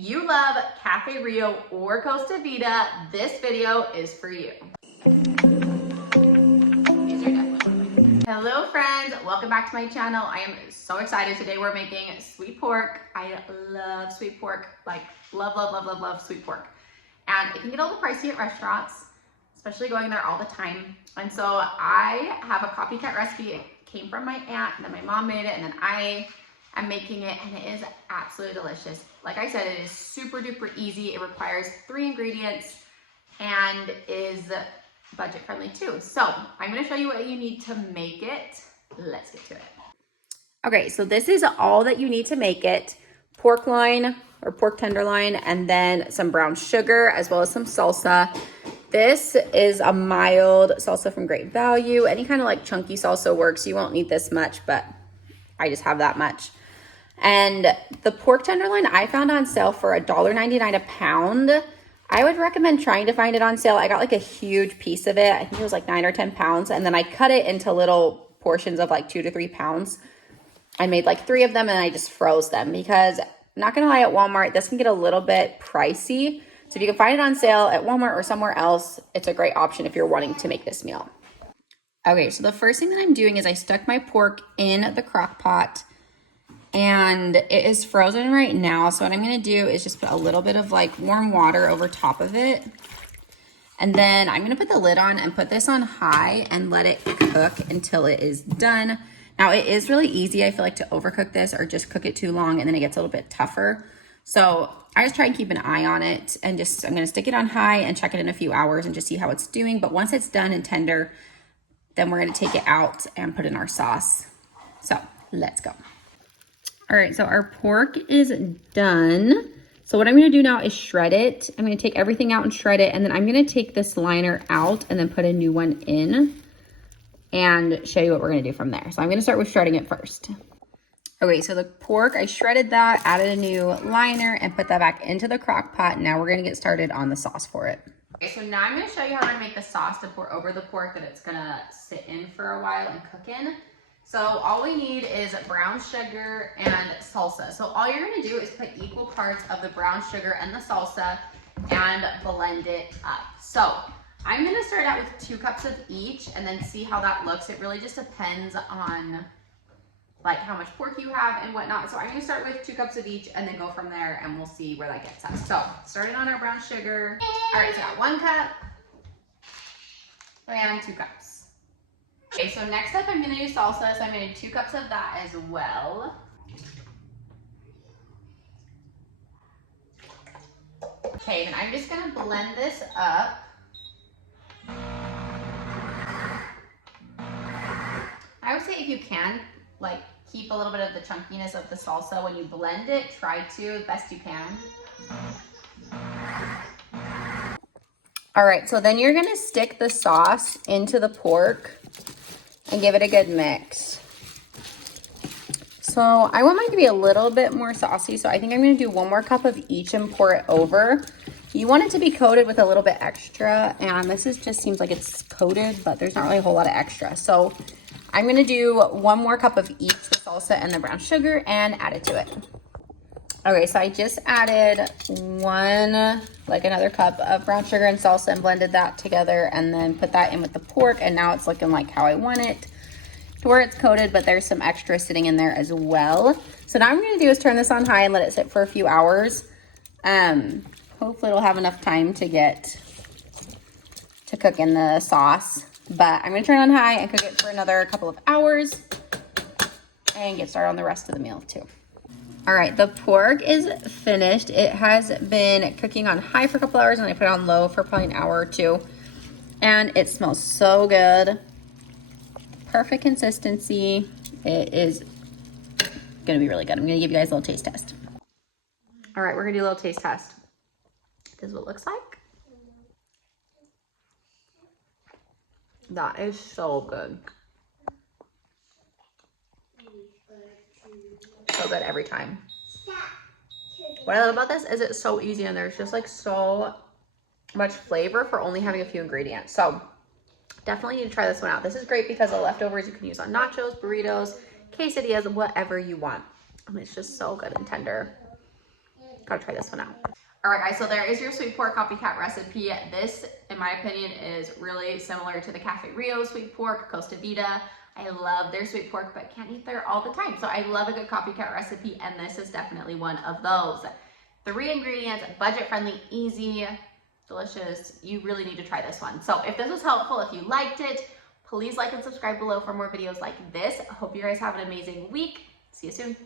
you love Cafe Rio or Costa Vida, this video is for you. Hello friends, welcome back to my channel. I am so excited. Today we're making sweet pork. I love sweet pork, like love sweet pork. And it can get a little pricey at restaurants, especially going there all the time. And so I have a copycat recipe. It came from my aunt, and then my mom made it, and then I am making it, and it is absolutely delicious. Like I said, it is super duper easy. It requires 3 ingredients and is budget friendly too. So I'm gonna show you what you need to make it. Let's get to it. Okay, so this is all that you need to make it. Pork loin or pork tenderloin, and then some brown sugar, as well as some salsa. This is a mild salsa from Great Value. Any kind of like chunky salsa works. You won't need this much, but I just have that much. And the pork tenderloin I found on sale for $1.99 a pound. I would recommend trying to find it on sale. I got like a huge piece of it. I think it was like 9 or 10 pounds. And then I cut it into little portions of like 2 to 3 pounds. I made like 3 of them and I just froze them because, not gonna lie, at Walmart, this can get a little bit pricey. So if you can find it on sale at Walmart or somewhere else, it's a great option if you're wanting to make this meal. Okay, so the first thing that I'm doing is I stuck my pork in the crock pot, and it is frozen right now. So what I'm gonna do is just put a little bit of like warm water over top of it. And then I'm gonna put the lid on and put this on high and let it cook until it is done. Now it is really easy, I feel like, to overcook this or just cook it too long and then it gets a little bit tougher. So I just try and keep an eye on it, and just, I'm gonna stick it on high and check it in a few hours and just see how it's doing. But once it's done and tender, then we're gonna take it out and put in our sauce. So let's go. All right, so our pork is done. So what I'm gonna do now is shred it. I'm gonna take everything out and shred it, and then I'm gonna take this liner out and then put a new one in and show you what we're gonna do from there. So I'm gonna start with shredding it first. Okay, so the pork, I shredded that, added a new liner, and put that back into the crock pot. Now we're gonna get started on the sauce for it. Okay, so now I'm gonna show you how we're gonna make the sauce to pour over the pork that it's gonna sit in for a while and cook in. So all we need is brown sugar and salsa. So all you're gonna do is put equal parts of the brown sugar and the salsa and blend it up. So I'm gonna start out with 2 cups of each and then see how that looks. It really just depends on like how much pork you have and whatnot. So I'm gonna start with 2 cups of each and then go from there, and we'll see where that gets us. So starting on our brown sugar. All right, so I got 1 cup and 2 cups. Okay, so next up I'm gonna do salsa, so I'm gonna do 2 cups of that as well. Okay, then I'm just gonna blend this up. I would say if you can, like, keep a little bit of the chunkiness of the salsa when you blend it. Try to, as best you can. All right, so then you're gonna stick the sauce into the pork and give it a good mix. So I want mine to be a little bit more saucy, so I think I'm gonna do 1 more cup of each and pour it over. You want it to be coated with a little bit extra, and this is just seems like it's coated, but there's not really a whole lot of extra. So I'm gonna do 1 more cup of each, the salsa and the brown sugar, and add it to it. Okay, so I just added another cup of brown sugar and salsa and blended that together, and then put that in with the pork, and now it's looking like how I want it, to where it's coated, but there's some extra sitting in there as well. So now what I'm gonna do is turn this on high and let it sit for a few hours. Hopefully it'll have enough time to cook in the sauce, but I'm gonna turn it on high and cook it for another couple of hours and get started on the rest of the meal too. All right, the pork is finished. It has been cooking on high for a couple hours, and I put it on low for probably an hour or 2. And it smells so good. Perfect consistency. It is gonna be really good. I'm gonna give you guys a little taste test. All right, we're gonna do a little taste test. This is what it looks like. That is so good. So good every time. What I love about this is it's so easy, and there's just like so much flavor for only having a few ingredients. So definitely need to try this one out. This is great because the leftovers you can use on nachos, burritos, quesadillas, whatever you want. And it's just so good and tender. Gotta try this one out. All right, guys, so there is your sweet pork copycat recipe. This, in my opinion, is really similar to the Cafe Rio sweet pork, Costa Vida. I love their sweet pork, but can't eat there all the time. So I love a good copycat recipe, and this is definitely one of those. 3 ingredients, budget-friendly, easy, delicious. You really need to try this one. So if this was helpful, if you liked it, please like and subscribe below for more videos like this. I hope you guys have an amazing week. See you soon.